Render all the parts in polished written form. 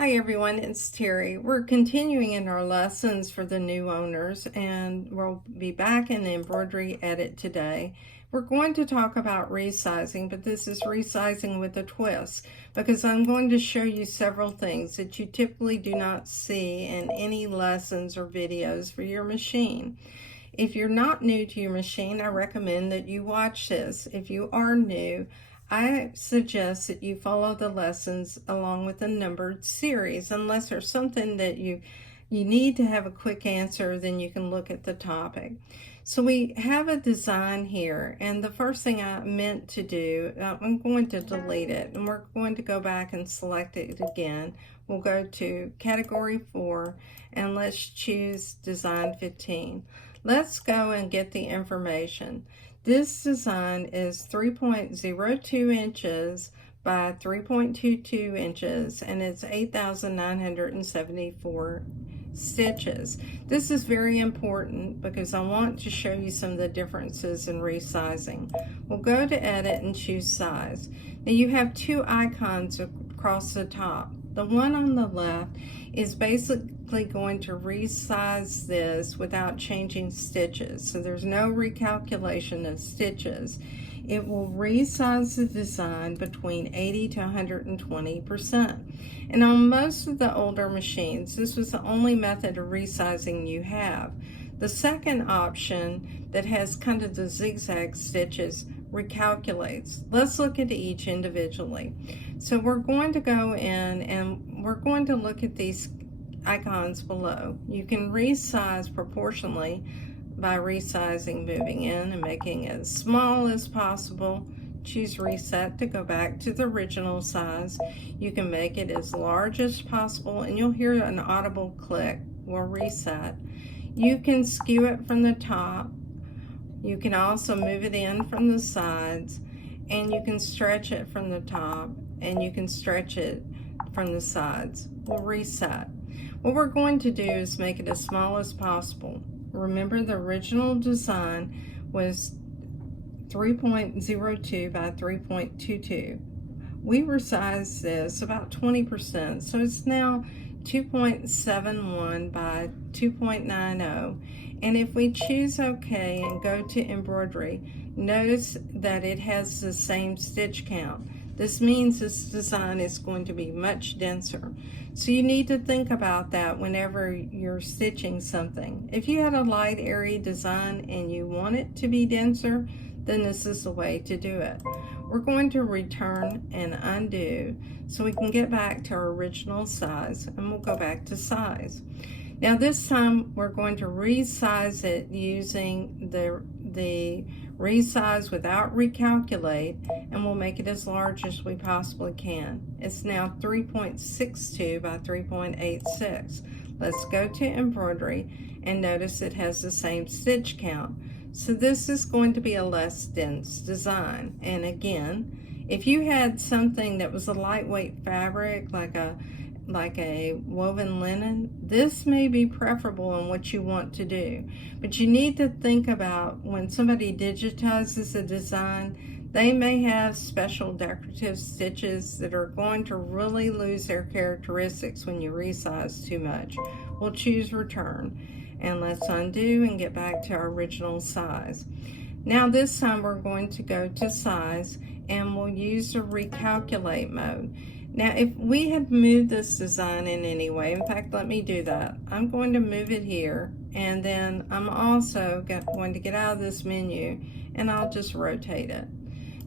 Hi everyone, it's Terry. We're continuing in our lessons for the new owners, and we'll be back in the embroidery edit today. We're going to talk about resizing, but this is resizing with a twist because I'm going to show you several things that you typically do not see in any lessons or videos for your machine. If you're not new to your machine, I recommend that you watch this. If you are new, I suggest that you follow the lessons along with a numbered series, unless there's something that you need to have a quick answer, then you can look at the topic. So we have a design here, and the first thing I meant to do, I'm going to delete it, and we're going to go back and select it again. We'll go to category 4, and let's choose design 15. Let's go and get the information. This design is 3.02 inches by 3.22 inches, and it's 8,974 stitches. This is very important because I want to show you some of the differences in resizing. We'll go to edit and choose size. Now you have two icons across the top. The one on the left is basically going to resize this without changing stitches. So there's no recalculation of stitches. It will resize the design between 80 to 120%. And on most of the older machines, this was the only method of resizing you have. The second option that has kind of the zigzag stitches recalculates. Let's look at each individually. So we're going to go in and we're going to look at these icons below. You can resize proportionally by resizing, moving in and making it as small as possible. Choose reset to go back to the original size. You can make it as large as possible, and you'll hear an audible click. We'll reset. You can skew it from the top. You can also move it in from the sides, and you can stretch it from the top, and you can stretch it from the sides. We'll reset. What we're going to do is make it as small as possible. Remember, the original design was 3.02 by 3.22. We resized this about 20%, so it's now 2.71 by 2.90. And if we choose OK and go to embroidery, notice that it has the same stitch count. This means this design is going to be much denser. So you need to think about that whenever you're stitching something. If you had a light, airy design and you want it to be denser, then this is the way to do it. We're going to return and undo so we can get back to our original size, and we'll go back to size. Now this time we're going to resize it using the resize without recalculate, and we'll make it as large as we possibly can. It's now 3.62 by 3.86. Let's go to embroidery and notice it has the same stitch count. So this is going to be a less dense design. And again, if you had something that was a lightweight fabric like a woven linen, this may be preferable in what you want to do. But you need to think about when somebody digitizes a design, they may have special decorative stitches that are going to really lose their characteristics when you resize too much. We'll choose return, and let's undo and get back to our original size. Now this time we're going to go to size, and we'll use the recalculate mode. Now, if we had moved this design in any way, in fact, let me do that. I'm going to move it here, and then I'm also going to get out of this menu, and I'll just rotate it.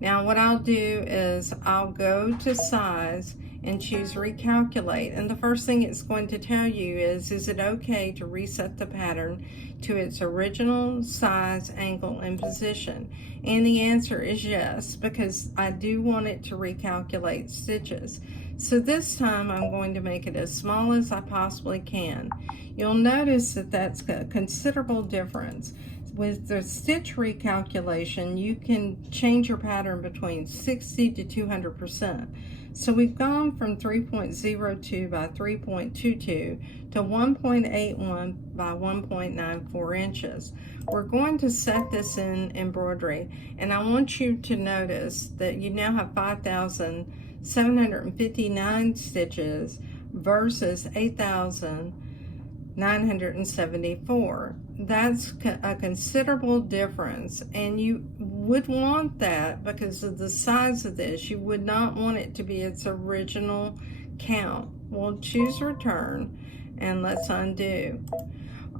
Now, what I'll do is I'll go to size and choose recalculate, and the first thing it's going to tell you is it okay to reset the pattern to its original size, angle, and position? And the answer is yes, because I do want it to recalculate stitches. So this time I'm going to make it as small as I possibly can. You'll notice that that's a considerable difference. With the stitch recalculation, you can change your pattern between 60 to 200%. So we've gone from 3.02 by 3.22 to 1.81 by 1.94 inches. We're going to set this in embroidery, and I want you to notice that you now have 5,759 stitches versus 8,974. That's a considerable difference, and you would want that because of the size of this. You would not want it to be its original count. We'll choose return and let's undo.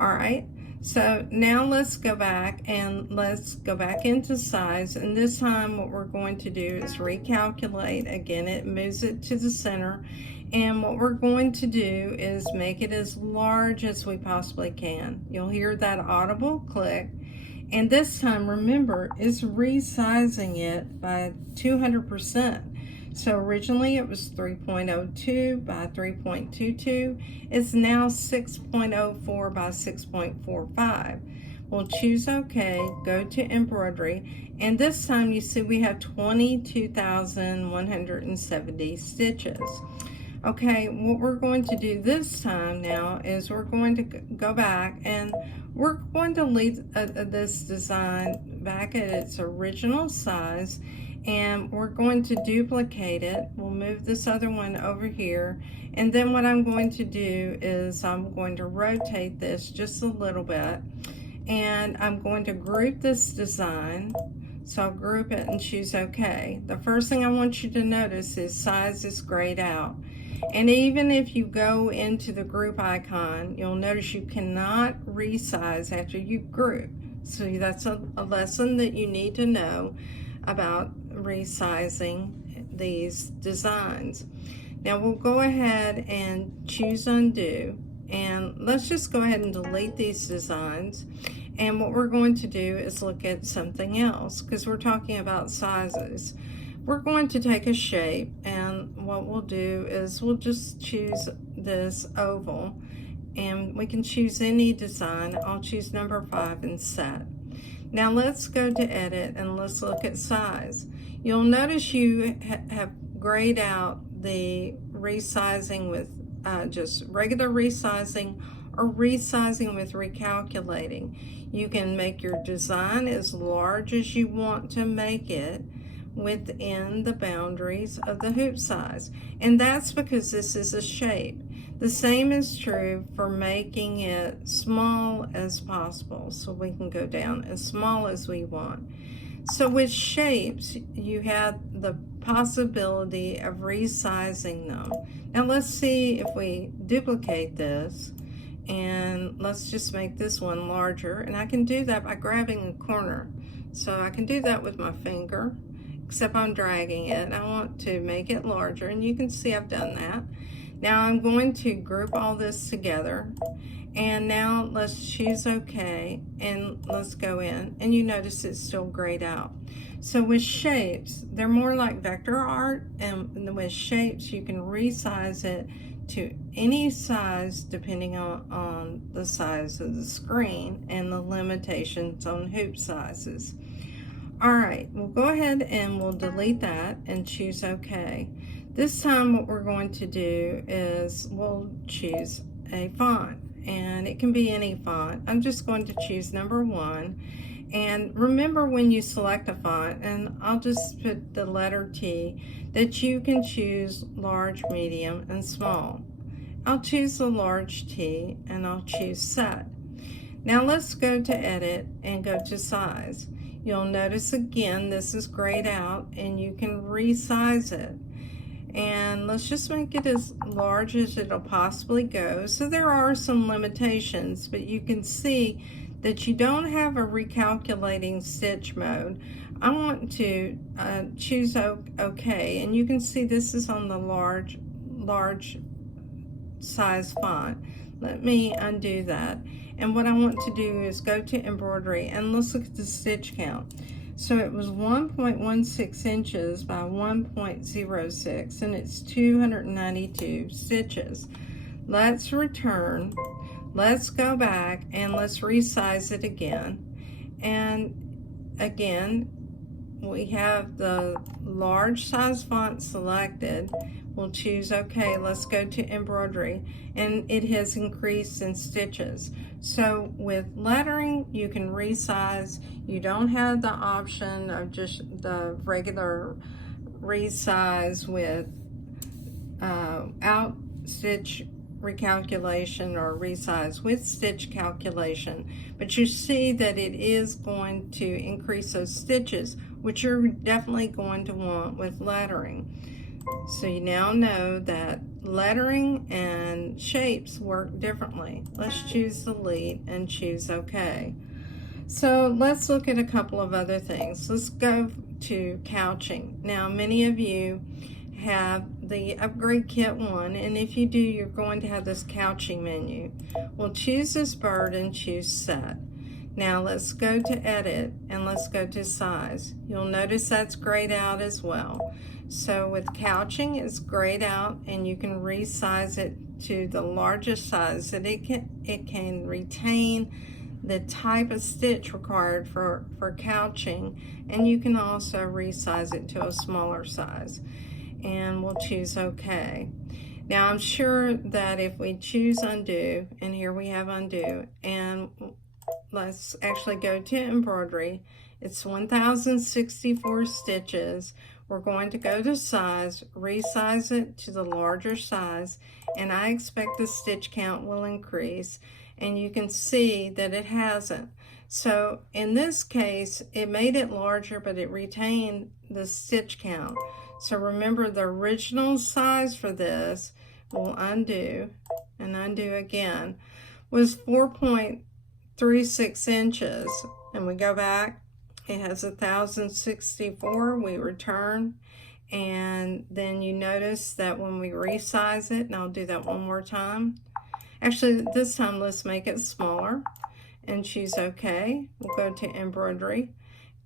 All right, so now let's go back into size, and this time what we're going to do is recalculate. Again, it moves it to the center, and what we're going to do is make it as large as we possibly can. You'll hear that audible click, and this time, remember, it's resizing it by 200%. So originally it was 3.02 by 3.22. It's now 6.04 by 6.45. We'll choose OK, go to embroidery, and this time you see we have 22,170 stitches. Okay, what we're going to do this time now is we're going to go back and we're going to leave this design back at its original size, and we're going to duplicate it. We'll move this other one over here, and then what I'm going to do is I'm going to rotate this just a little bit, and I'm going to group this design. So I'll group it and choose OK. The first thing I want you to notice is size is grayed out. And even if you go into the group icon, you'll notice you cannot resize after you group. So that's a lesson that you need to know about resizing these designs. Now we'll go ahead and choose undo, and let's just go ahead and delete these designs. And what we're going to do is look at something else, because we're talking about sizes. We're going to take a shape, and what we'll do is we'll just choose this oval, and we can choose any design. I'll choose number 5 and set. Now let's go to edit and let's look at size. You'll notice you have grayed out the resizing with just regular resizing or resizing with recalculating. You can make your design as large as you want to make it within the boundaries of the hoop size, and that's because this is a shape. The same is true for making it small as possible, so we can go down as small as we want. So with shapes, you have the possibility of resizing them. Now let's see if we duplicate this, and let's just make this one larger, and I can do that by grabbing a corner. So I can do that with my finger, except I'm dragging it. I want to make it larger, and you can see I've done that. Now I'm going to group all this together, and now let's choose OK, and let's go in, and you notice it's still grayed out. So with shapes, they're more like vector art, and with shapes you can resize it to any size depending on the size of the screen and the limitations on hoop sizes. All right, we'll go ahead and we'll delete that and choose OK. This time what we're going to do is we'll choose a font, and it can be any font. I'm just going to choose number 1. And remember, when you select a font, and I'll just put the letter T, that you can choose large, medium, and small. I'll choose the large T, and I'll choose set. Now let's go to edit and go to size. You'll notice again this is grayed out, and you can resize it. And let's just make it as large as it'll possibly go. So there are some limitations, but you can see that you don't have a recalculating stitch mode. I want to choose OK, and you can see this is on the large size font. Let me undo that. And what I want to do is go to embroidery, and let's look at the stitch count. So it was 1.16 inches by 1.06, and it's 292 stitches. Let's return. Let's go back and let's resize it again. And again, we have the large size font selected. We'll choose OK. Let's go to embroidery, and it has increased in stitches. So with lettering, you can resize. You don't have the option of just the regular resize without stitch recalculation or resize with stitch calculation, but you see that it is going to increase those stitches, which you're definitely going to want with lettering. So you now know that lettering and shapes work differently. Let's choose delete and choose OK. So let's look at a couple of other things. Let's go to couching. Now, many of you have the upgrade kit 1, and if you do, you're going to have this couching menu. We'll choose this bird and choose set. Now let's go to edit and let's go to size. You'll notice that's grayed out as well. So with couching, it's grayed out, and you can resize it to the largest size that it can retain the type of stitch required for couching, and you can also resize it to a smaller size. And we'll choose OK. Now I'm sure that if we choose undo, and here we have undo, and let's actually go to embroidery, it's 1064 stitches. We're going to go to size, resize it to the larger size, and I expect the stitch count will increase, and you can see that it hasn't. So in this case, it made it larger, but it retained the stitch count. So remember, the original size for this, we'll undo and undo again, was 4.36 inches. And we go back, it has 1064, we return, and then you notice that when we resize it, and I'll do that one more time. Actually, this time let's make it smaller and choose OK. We'll go to embroidery,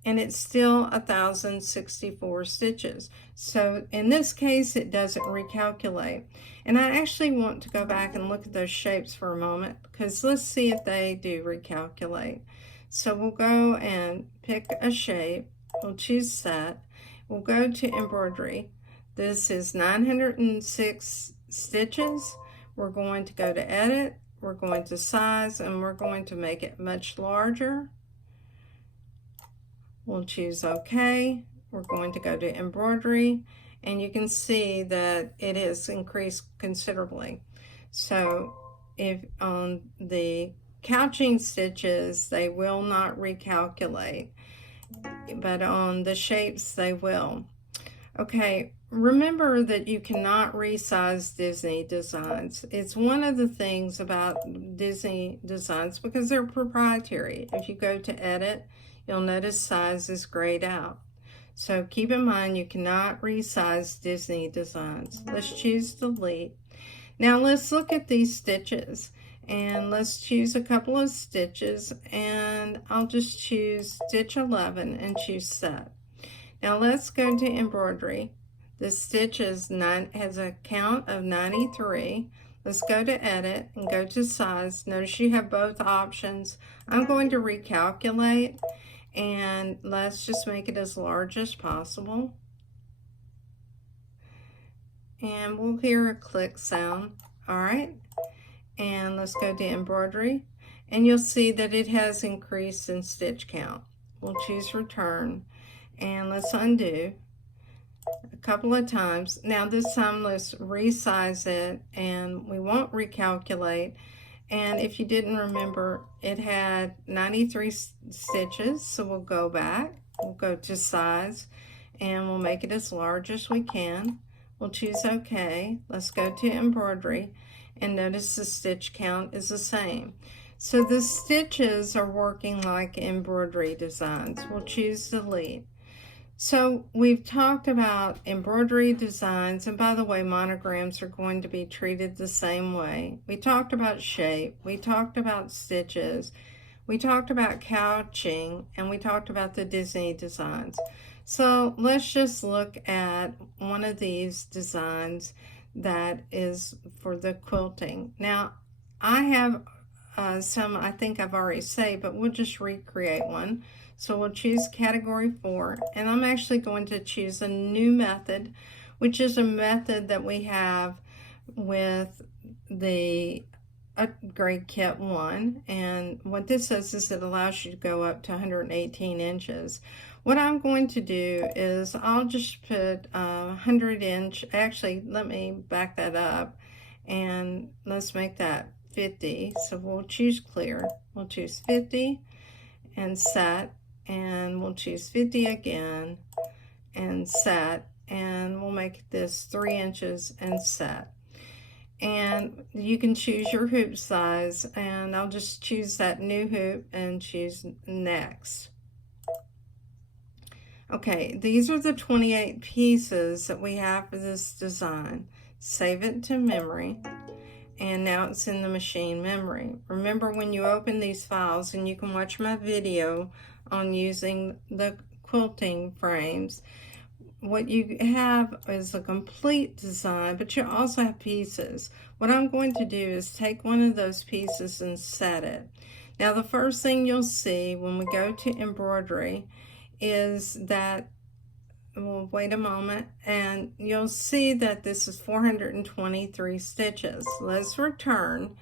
and it's still 1064 stitches. So in this case, it doesn't recalculate. And I actually want to go back and look at those shapes for a moment, because let's see if they do recalculate. So we'll go and pick a shape. We'll choose set. We'll go to embroidery. This is 906 stitches. We're going to go to edit. We're going to size, and we're going to make it much larger. We'll choose OK. We're going to go to embroidery, and you can see that it has increased considerably. So if on the couching stitches, they will not recalculate, but on the shapes, they will. Okay, remember that you cannot resize Disney Designs. It's one of the things about Disney Designs because they're proprietary. If you go to edit, you'll notice size is grayed out. So keep in mind you cannot resize Disney Designs. Let's choose delete. Now let's look at these stitches, and let's choose a couple of stitches, and I'll just choose stitch 11 and choose set. Now let's go to embroidery. This stitch has a count of 93. Let's go to edit and go to size. Notice you have both options. I'm going to recalculate, and let's just make it as large as possible. And we'll hear a click sound. All right. And let's go to embroidery, and you'll see that it has increased in stitch count. We'll choose return, and let's undo a couple of times. Now this time let's resize it, and we won't recalculate. And if you didn't remember, it had 93 stitches, so we'll go back, we'll go to size, and we'll make it as large as we can. We'll choose OK. Let's go to embroidery, and notice the stitch count is the same. So the stitches are working like embroidery designs. We'll choose delete. So we've talked about embroidery designs, and by the way, monograms are going to be treated the same way. We talked about shape, we talked about stitches, we talked about couching, and we talked about the Disney designs. So let's just look at one of these designs that is for the quilting. Now, I have some I think I've already saved, but we'll just recreate one. So we'll choose category 4, and I'm actually going to choose a new method, which is a method that we have with the upgrade kit 1. And what this does is it allows you to go up to 118 inches. What I'm going to do is I'll just put 100 inch, actually let me back that up, and let's make that 50. So we'll choose clear. We'll choose 50 and set, and we'll choose 50 again and set, and we'll make this 3 inches and set. And you can choose your hoop size, and I'll just choose that new hoop and choose next. Okay, these are the 28 pieces that we have for this design. Save it to memory, and now it's in the machine memory. Remember, when you open these files, and you can watch my video on using the quilting frames, what you have is a complete design, but you also have pieces. What I'm going to do is take one of those pieces and set it. Now, the first thing you'll see when we go to embroidery is that, well, wait a moment, and you'll see that this is 423 stitches. Let's return,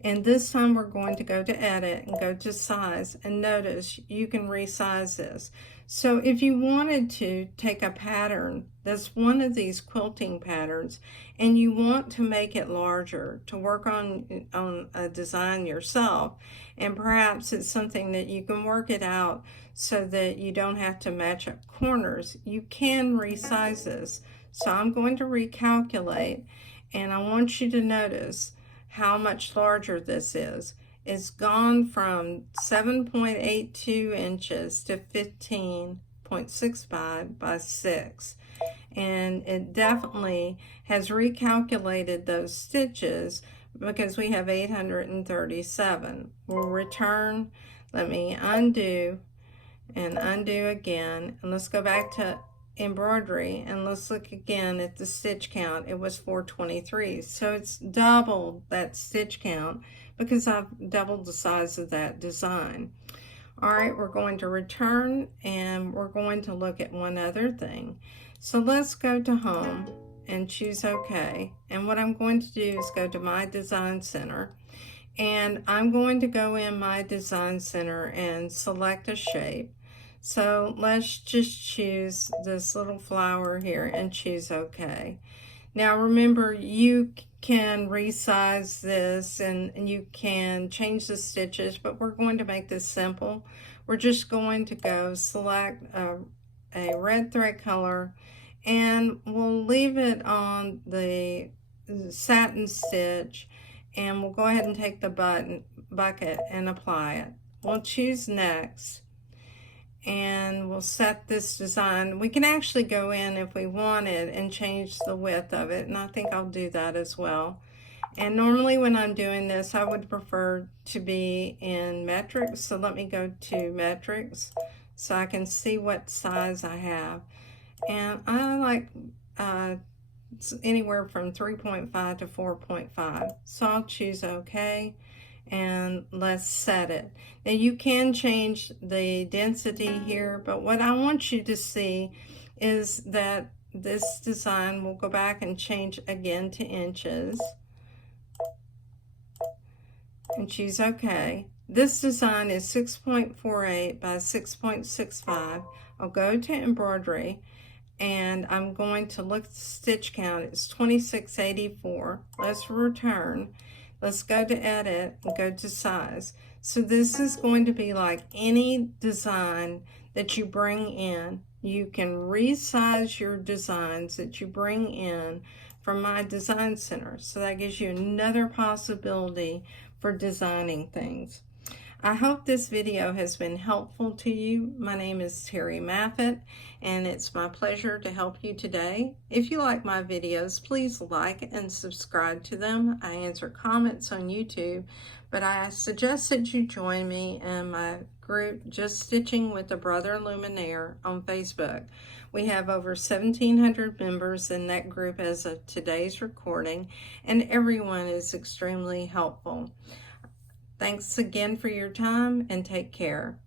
and this time we're going to go to edit and go to size, and notice you can resize this. So if you wanted to take a pattern that's one of these quilting patterns and you want to make it larger to work on a design yourself, and perhaps it's something that you can work it out so that you don't have to match up corners, you can resize this. So I'm going to recalculate, and I want you to notice how much larger this is. It's gone from 7.82 inches to 15.65 by 6. And it definitely has recalculated those stitches because we have 837. We'll return. Let me undo and undo again. And let's go back to embroidery, and let's look again at the stitch count. It was 423. So it's doubled that stitch count because I've doubled the size of that design. All right, we're going to return, and we're going to look at one other thing. So let's go to home and choose OK. And what I'm going to do is go to my design center, and I'm going to go in my design center and select a shape. So let's just choose this little flower here and choose OK. Now remember, you can resize this and you can change the stitches, but we're going to make this simple. We're just going to go select a red thread color, and we'll leave it on the satin stitch, and we'll go ahead and take the bucket and apply it. We'll choose next, and we'll set this design. We can actually go in if we wanted and change the width of it, and I think I'll do that as well. And normally when I'm doing this, I would prefer to be in metrics, so let me go to metrics so I can see what size I have. And I like anywhere from 3.5 to 4.5, so I'll choose OK. And let's set it. Now you can change the density here, but what I want you to see is that this design will go back and change again to inches and choose OK. This design is 6.48 by 6.65. I'll go to embroidery, and I'm going to look at the stitch count. It's 2684. Let's return. Let's go to edit and go to size. So this is going to be like any design that you bring in. You can resize your designs that you bring in from my design center. So that gives you another possibility for designing things. I hope this video has been helpful to you. My name is Terry Maffitt, and it's my pleasure to help you today. If you like my videos, please like and subscribe to them. I answer comments on YouTube, but I suggest that you join me in my group, Just Stitching with a Brother Luminaire, on Facebook. We have over 1,700 members in that group as of today's recording, and everyone is extremely helpful. Thanks again for your time, and take care.